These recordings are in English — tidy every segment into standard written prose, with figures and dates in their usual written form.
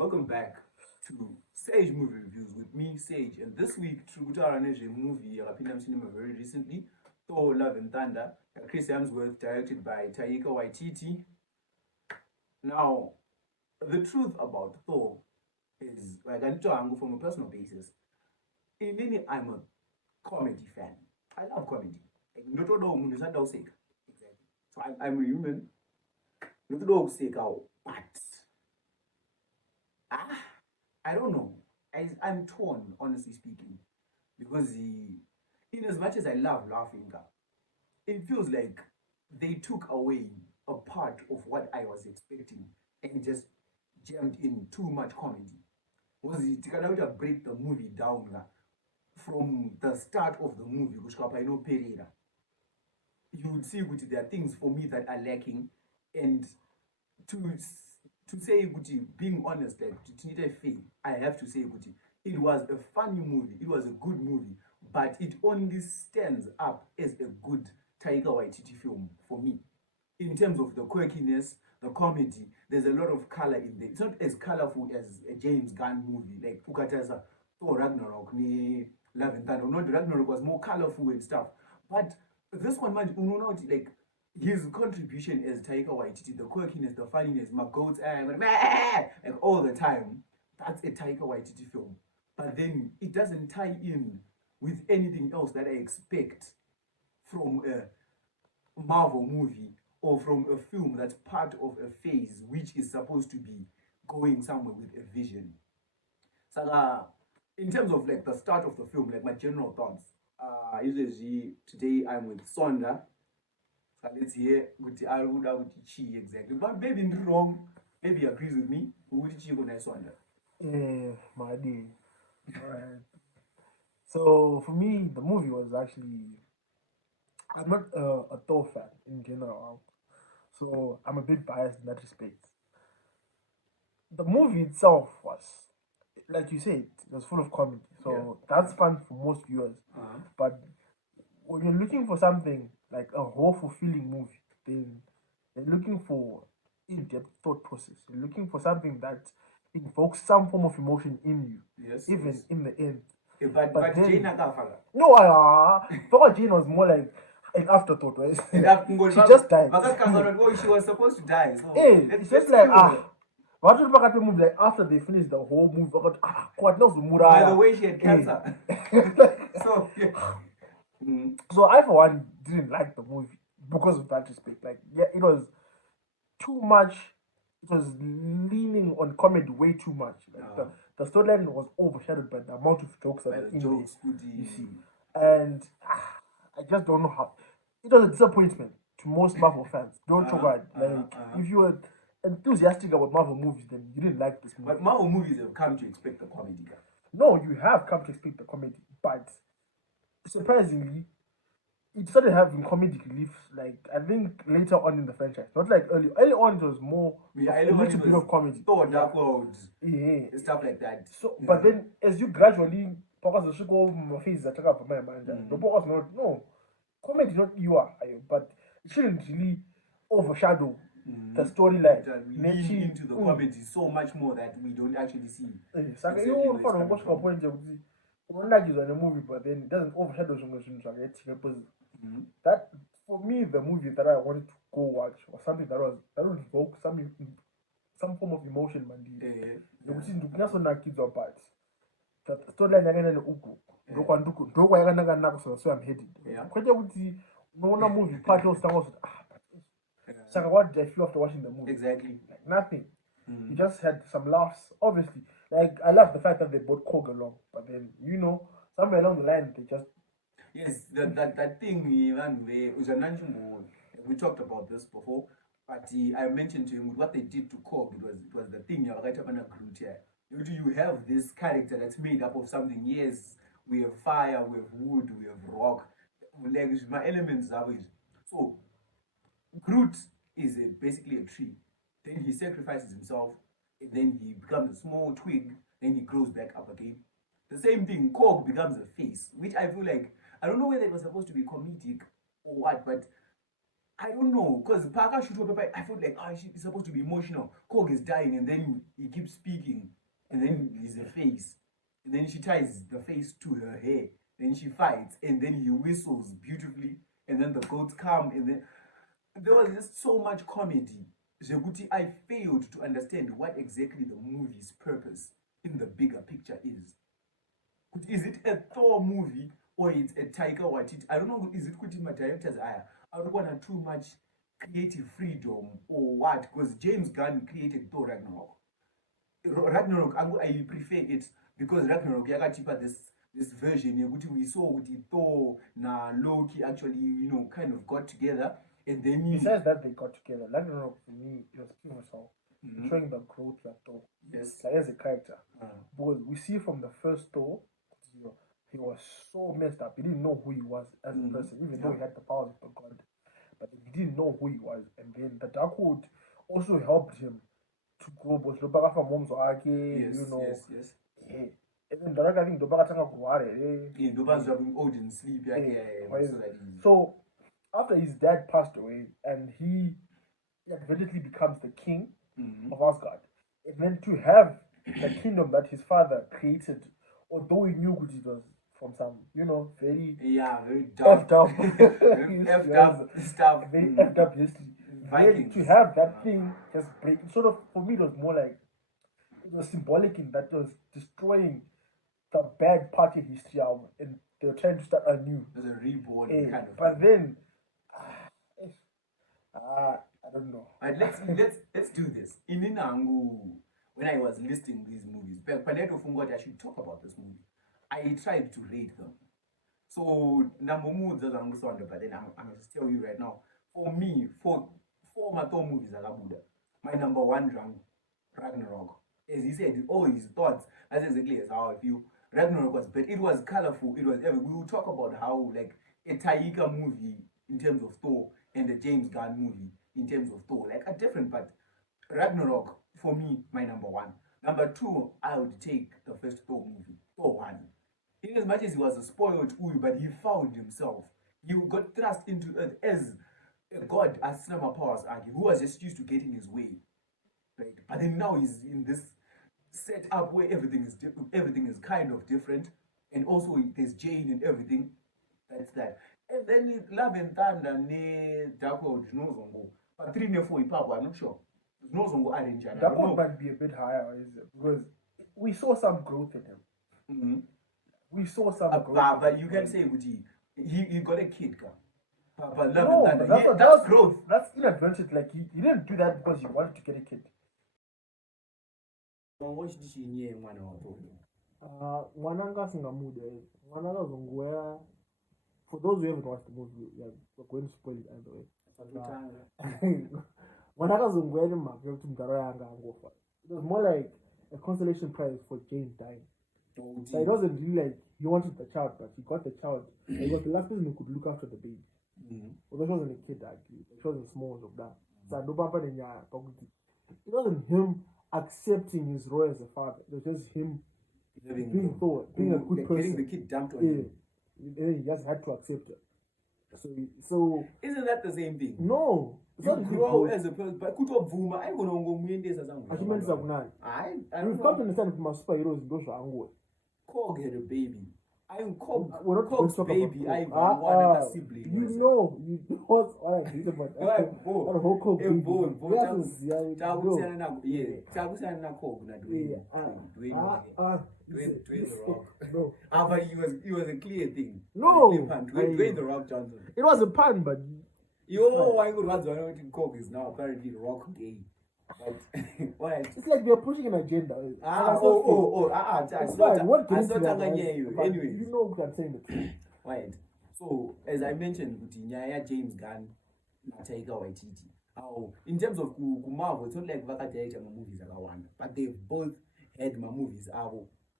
Welcome back to Sage Movie Reviews with me, Sage. And this week, Tributara a movie yakapinda cinema very recently, Thor Love and Thunder, Chris Hemsworth, directed by Taika Waititi. Now, the truth about Thor is, like, I need to angle from a personal basis. In Nini, I'm a comedy fan. I love comedy. Like, not all movies are exactly. So I'm a human. Not all sick out, but ah, I don't know. I'm torn, honestly speaking, because in as much as I love laughing, it feels like they took away a part of what I was expecting and just jammed in too much comedy. Was it to break the movie down from the start of the movie, which Kapaino Pereira? You would see which there are things for me that are lacking, and to say Gucci, being honest, like to fail, I have to say Gucci, it was a funny movie, it was a good movie, but it only stands up as a good Taika Waititi film for me. In terms of the quirkiness, the comedy, there's a lot of color in there. It's not as colorful as a James Gunn movie, like Ukataza or Ragnarok, ni Love and Thunder. Not Ragnarok was more colorful and stuff. But this one, man, like his contribution as Taika Waititi, the quirkiness, the funniness, my goats, like all the time, that's a Taika Waititi film. But then it doesn't tie in with anything else that I expect from a Marvel movie or from a film that's part of a phase which is supposed to be going somewhere with a vision. So, in terms of like the start of the film, like my general thoughts, usually today I'm with Sonder. So let's hear what I would chi exactly. But maybe I'm wrong. Maybe he agrees with me. Who would chi go nice Sonder? My dear. Alright. So for me, the movie was actually. I'm not a Thor fan in general, so I'm a bit biased in that respect. The movie itself was, like you said, it was full of comedy, so that's fun for most viewers. But when you're looking for something like a whole fulfilling movie, then you're looking for in-depth thought process. You're looking for something that invokes some form of emotion in you, Yes. even Yes. in the end. But then, Jane Akafala. no, thought Jane was more like an afterthought, right? She just died. She was supposed to die. So Hey, it's just like what did the movie like after they finished the whole movie? What knows By the way, she had cancer. So yeah. So I for one didn't like the movie because of that respect. Like yeah, it was too much. It was leaning on comedy way too much. Like the storyline was overshadowed by the amount of jokes that were in jokes, there. You see, and I just don't know how. It was a disappointment to most Marvel fans. Don't forget, like if you were enthusiastic about Marvel movies, then you didn't like this movie. But Marvel movies have come to expect the comedy. No, you have come to expect the comedy, but surprisingly, it started having comedic relief. Like I think later on in the franchise, not like early. Early on, it was more a little bit of comedy. Thor, Dark World, yeah, stuff like that. So, but then as you gradually, because the sugar my face is attack for my mind. The focus not no comedy not you are, but it shouldn't really overshadow the storyline. Lean into the comedy so much more that we don't actually see. Exactly. You won't find much of a point of the like is on a movie, but then it doesn't overshadow so much. That for me, the movie that I wanted to go watch was something that would evoke some form of emotion, man. You see, that's what kids are part. That storyline yakaenda neuku ndoko yakanaka naka so I'm headed. Kwete kuti unoona movie part yositanga kuti saka what did I feel after watching the movie? Exactly. Like nothing. You just had some laughs, obviously. Like I love the fact that they brought Korg along, but then somewhere along the line they just that thing we talked about this before, but I mentioned to him what they did to Korg. It was the thing you have this character that's made up of something. Yes, we have fire, we have wood, we have rock, like my elements are it. So Groot is basically a tree. Then he sacrifices himself, and then he becomes a small twig, then he grows back up again. The same thing, Korg becomes a face, which I feel like, I don't know whether it was supposed to be comedic or what, but I don't know, because Parker shoot up, I feel like, it's supposed to be emotional. Korg is dying, and then he keeps speaking. face, and then she ties the face to her hair, then she fights, and then he whistles beautifully, and then the goats come, and then there was just so much comedy. Zekuti, I failed to understand what exactly the movie's purpose in the bigger picture is. Is it a Thor movie or it's a Taika Waititi? I don't know. Is it kuti my directors I don't want too much creative freedom or what? Because James Gunn created Thor Ragnarok. Ragnarok, I prefer it because Ragnarok yakatipa this version yekuti we saw with Thor na Loki actually kind of got together, and then besides that they got together. Ragnarok for me it was pivotal, showing the growth of Thor. Yes, like as a character, because we see from the first Thor, he was so messed up. He didn't know who he was as a person, even though he had the powers of God, but he didn't know who he was. And then the Darkwood also helped him to grow both Lobaka from Mom's yes. And then I think Lobaka Tanga Nobody's having Odin sleep. So after his dad passed away and he eventually becomes the king of Asgard, and then to have the kingdom that his father created, although he knew it was from some, very very dark, effed up, effed up stuff, very effed up history. Then to have that thing just break, sort of, for me, it was more like, it was symbolic in that it was destroying the bad party history album, and they were trying to start anew. It was a reborn kind of. But then, I don't know. But let's do this. In Inangu, when I was listing these movies, Paneto Fungot, I should talk about this movie. I tried to rate them. So number moves as I'm Sonder, but then I'm gonna just tell you right now. For me, for my Thor movies are Buddha. My number one Ragnarok. As he said, all his thoughts, that's exactly as how I feel. Ragnarok was better. It was colorful. It was we will talk about how like a Taika movie in terms of Thor and a James Gunn movie in terms of Thor, like a different, but Ragnarok for me, my number one. Number two, I would take the first Thor movie, Thor 1. In as much as he was a spoiled uyu, but he found himself. He got thrust into earth as a god, as Cinema Powers argue, who was just used to getting his way. Right? But then now he's in this set up where everything is kind of different, and also there's Jane and everything. That's that. And then Love and Thunder ne Darkwood Nozongo. But 3 and 4 Papa, I'm not sure. Nozongo arrange. Darkwood might be a bit higher, is it? Because we saw some growth in him. We saw some growth. But you can say he got a kid, but Love no, and Thunder, that's growth. That's inadvertent. Like he didn't do that because he wanted to get a kid. Mwananga Singamude. Mwananga Zongwea. For those who haven't watched the movie, we're going to spoil it either way. Mwananga Zongwea it was more like a consolation prize for Jane dying. So it wasn't really like he wanted the child, but he got the child. And he was the last person who could look after the baby. Although she wasn't a kid actually, she wasn't small of that. So it wasn't him accepting his role as a father. It was just him being Thor, being a good person. Getting the kid dumped on him. And he just had to accept it. So isn't that the same thing? No. You grow as a person, but kutobvuma ayingonongomuyendesa zangu. Achimenza kunani? You've got to understand from my superheroes those are angwe. Cog had a baby. We're not Cog's baby. I one a sibling. You know what's all I read about. What a whole Cog baby. Takusana na Cog na Dwayne. Dwayne the Rock. No. But it was a clear thing. No. Dwayne the Rock Johnson. It was a pun, but why Cog is now apparently rock gay. But it's like they're pushing an agenda. I anyway, you know what I'm saying. Right. So as I mentioned, James Gunn, Taika Waititi. In terms of Marvel, it's not like Vakadeta movies are one, but they both had my movies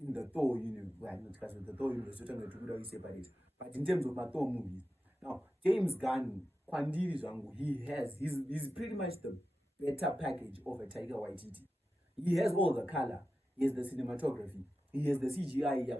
in the Thor universe. Well, not because of the Thor universe, we separate. But in terms of my Thor movies, now James Gunn, he's pretty much the better package of a Taika Waititi. He has all the color, he has the cinematography, he has the CGI, he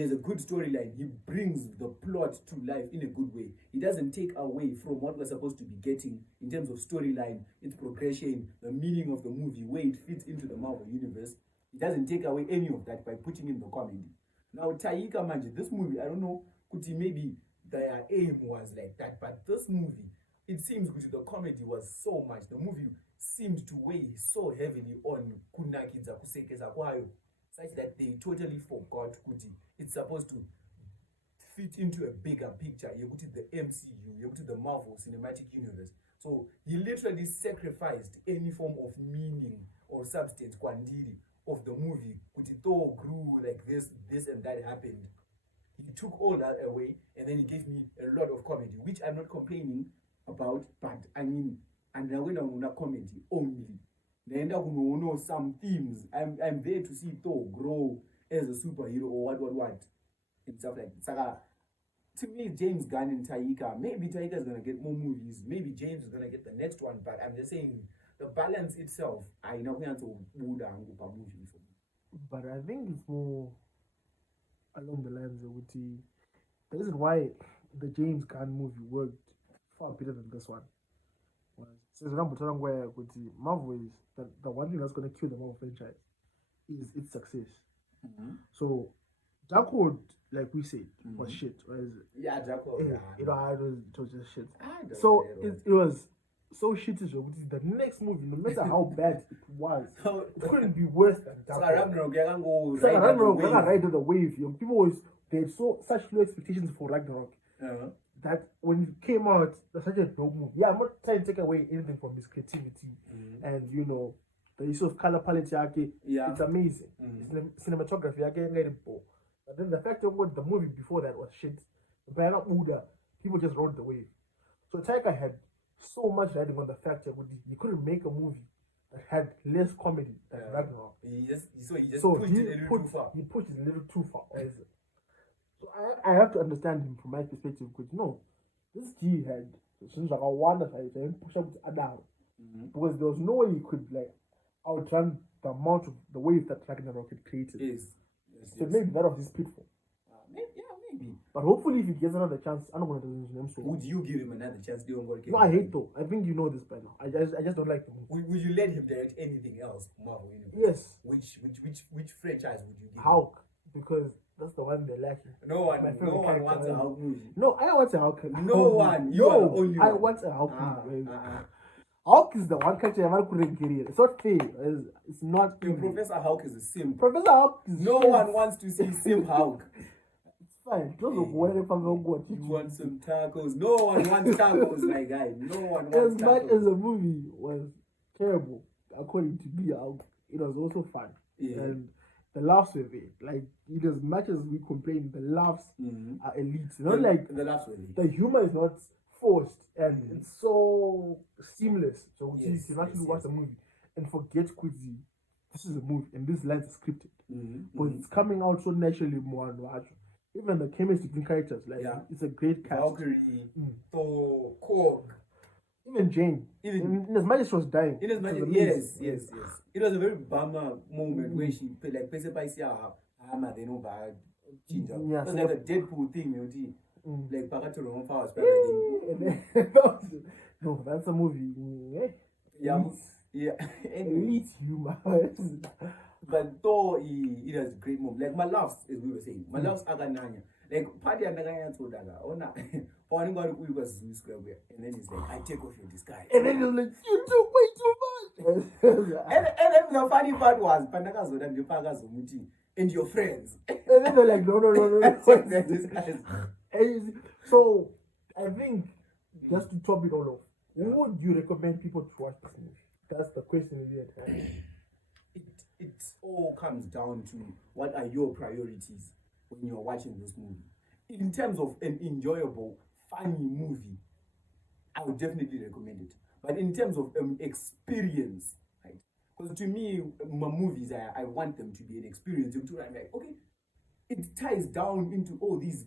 has a good storyline, he brings the plot to life in a good way. He doesn't take away from what we're supposed to be getting in terms of storyline, its progression, the meaning of the movie, where it fits into the Marvel universe. It doesn't take away any of that by putting in the comedy. Now, Taika manje, this movie, I don't know, could maybe their aim was like that, but this movie, it seems the comedy was so much. The movie seemed to weigh so heavily on kunakidza kusekeza kwayo, such that they totally forgot kuti it's supposed to fit into a bigger picture, the MCU, the Marvel Cinematic Universe. So he literally sacrificed any form of meaning or substance kwandiri of the movie. Kuti Thor grew like this and that happened. He took all that away and then he gave me a lot of comedy, which I'm not complaining about, but I mean, and I went on a comedy only. Then I know some themes. I'm there to see Thor grow as a superhero or what and stuff like that. To me, James Gunn and Taika, maybe Taika is gonna get more movies. Maybe James is gonna get the next one. But I'm just saying, the balance itself, I know we have to movie for me. But I think it's more along the lines of the reason why the James Gunn movie worked far better than this one was since where Marvel is the one thing that's gonna kill the Marvel franchise is its success. Mm-hmm. So Darkwood, like we said, was shit. Yeah, Darkwood. It was just shit. So it was so shitty. So the next movie, no matter how bad it was, it couldn't be worse than Darkwood. Ragnarok ride on the wave. People they had such low expectations for Ragnarok that when it came out, it was such a dope movie. Yeah, I'm not trying to take away anything from his creativity and the use of color palette. It's amazing. Cinematography, but then the fact of what the movie before that was shit. People just rode the wave. So Taika had so much riding on the fact that he couldn't make a movie that had less comedy than Ragnarok. He pushed it a little too far. He pushed it a little too far. So I have to understand him from my perspective because this G had since like a wonderful push up to Adam because there was no way he could outrun the amount of the wave that Ragnarok had created. Yes. So maybe that was his pitfall. Maybe. But hopefully, if he gets another chance, I don't want to lose him. So would you give him another chance? No, I hate Thor. I think you know this by now. I just don't like the movie. Would you let him direct anything else, Marvel Yes. Universe? Which franchise would you give? Hulk, because that's the one they're lacking. No one wants a Hulk movie. No, I don't want a Hulk. No one. You are the only one. I want a Hulk movie. Hulk is the one character I couldn't get it. It's not fair. It's not. Professor Hulk is a simp. Professor Hulk is no one wants to see simp Hulk. It's fine. Just where if I'm not good. You want some tacos? No one wants tacos, my guy. No one wants as tacos. much as the movie was terrible, according to me, it was also fun. Yeah. And the laughs were there. As much as we complain, the laughs are elite. Not the laughs were elite. The humor is not forced and it's so seamless. So you can actually watch the movie and forget quickly this is a movie and this line is scripted. But it's coming out so naturally more and more. Even the chemistry between characters, it's a great cast. Valkyrie, Thor, Korg. Even Jane. In as much as she was dying. Yes. It was a very bummer moment when she basically hammer they know bad ginger. It was like a Deadpool thing, like Pakato on Powers. No, that's a movie. Elite humor. But Thor, it has a great moment. Like my loves, as we were saying, my loves agananya. Like party and Nagaya Ona. And then he's like, I take off your disguise. And then he's like, you do way too much. and then the funny part was Panakazo and Pagazo Muti and your friends. And then they're like, no. So I think just to top it all off, who would you recommend people to watch this movie? That's the question we had. It all comes down to what are your priorities when you're watching this movie. In terms of an enjoyable, funny movie, I would definitely recommend it. But in terms of experience, right? Because to me, my movies, I want them to be an experience. I'm like, okay, it ties down into all these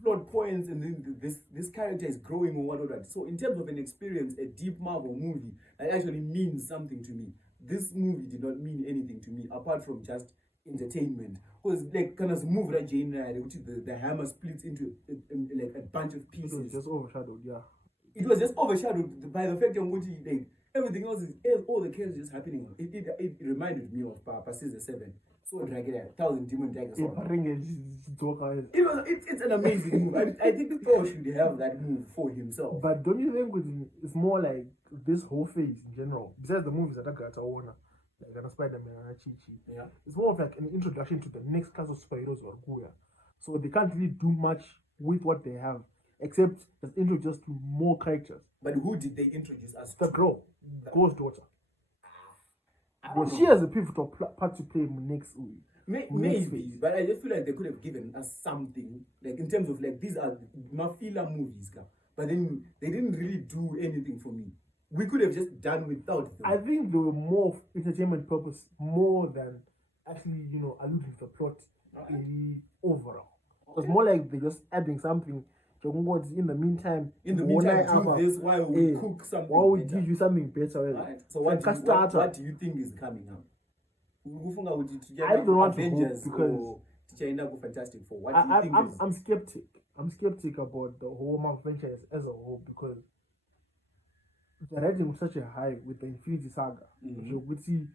plot points and then this character is growing or whatever. So in terms of an experience, a deep Marvel movie that actually means something to me. This movie did not mean anything to me apart from just entertainment. Because kind of move that Jane, the hammer splits into a bunch of pieces. It was just overshadowed, It was just overshadowed by the fact that Everything else is all the chaos is just happening. It reminded me of season 7. So Dragula, 1,000 Demon Tigers. It's an amazing move. I think Thor should have that move for himself. But don't you think it's more like this whole phase in general, besides the movies that I got like Spider-Man and Chi-Chi, Yeah. it's more of like an introduction to the next class of superheroes or Guya. So they can't really do much with what they have, except just introduce to more characters. But who did they introduce as The girl, Ghost daughter. Well, she has a pivotal part to play next week. Maybe, but I just feel like they could have given us something, like in terms of like these are mafia movies, but then they didn't really do anything for me. We could have just done without them. I think they were more of entertainment purpose, more than actually, alluding to the plot overall. It was more like they're just adding something. In the meantime, do this while we cook something. While we give you something better. Right. So what do you think is coming up? I don't want Avengers to hope because Fantastic Four. What do you think? I'm skeptic. I'm skeptic about the whole Marvel franchise as a whole because they're riding such a high with the Infinity Saga. So we see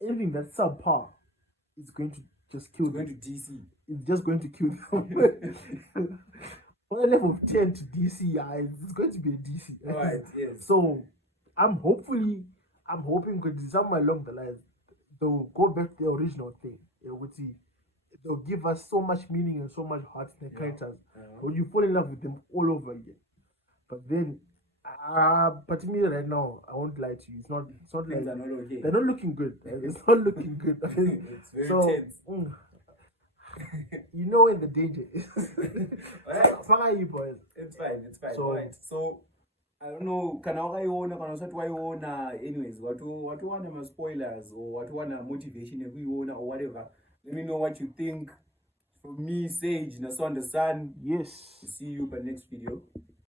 anything that's subpar is going to just kill them. Going to DC. It's just going to kill them. On a level of 10 to DC, it's going to be a DC. Right, yes. So I'm hoping because somewhere along the line they'll go back to the original thing. They'll give us so much meaning and so much heart in the characters. When you fall in love with them all over again. But then but to me right now, I won't lie to you. It's not like not okay. They're not looking good. It's not looking good. It's very tense. You know when the danger is. Alright. Boys. It's fine. So, alright. So I don't know, anyways, what you want spoilers or what you want motivation or whatever. Let me know what you think. For me, Sage, Sonder, Sun. Yes. See you by next video.